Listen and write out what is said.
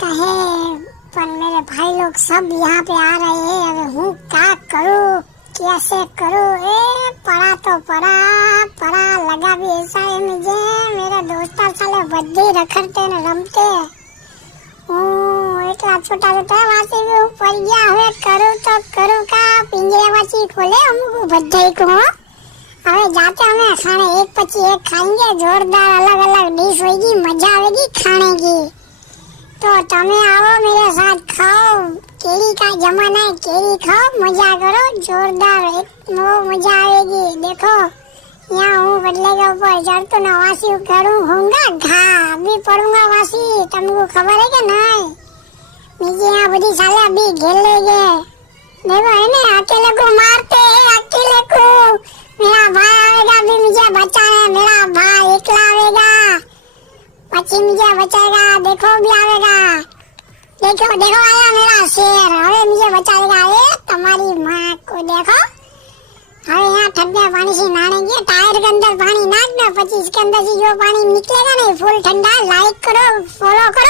का है, पर मेरे भाई लोग सब यहाँ पे आ रहे हैं। अब हूँ क्या करूँ, कैसे करूँ? पढ़ा तो पढ़ा लगा भी ऐसा है मुझे। मेरे दोस्त साले बद्दी रखड़ते ने रमते। એટલા છોટા છોટા વાસી भी ऊपर गया। હવે કરું તો કરું કા? પિંજરામાંથી ખોલે અમુક બધાઈ को। હવે जाते हमें खाने एक પછી एक खाएंगे। जोरदार अलग अलग डिश होगी, मजा आएगी खाने की। तो તમે आओ मेरे साथ, खाओ। केरी का जमाना है, केरी खाओ, मजा करो। जोरदार एक वो मजा आएगी। देखो यहाँ हूँ बदले के ऊपर चढ़ ना वासी करूँ होऊंगा घा। अभी पढ़ूंगा वासी, तुमको खबर है क्या? नहीं नीचे यहाँ बड़ी साले अभी घेर लेंगे। देखो है ना, अकेले को मारते हैं, अकेले को। मेरा भाई आवेगा अभी मुझे बचाने। मेरा भाई एकला आवेगा, पची मुझे बचाएगा। देखो भी आवेगा, देखो देखो आया मेरा शेर। अरे मुझे बचाएगा। ये तुम्हारी माँ को देखो। હવે यहाँ ठंडे पानी से नहाएंगे। टायर के अंदर पानी नाच ना, પછી इसके अंदर से जो पानी निकलेगा ना फुल ठंडा। लाइक करो, फॉलो करो।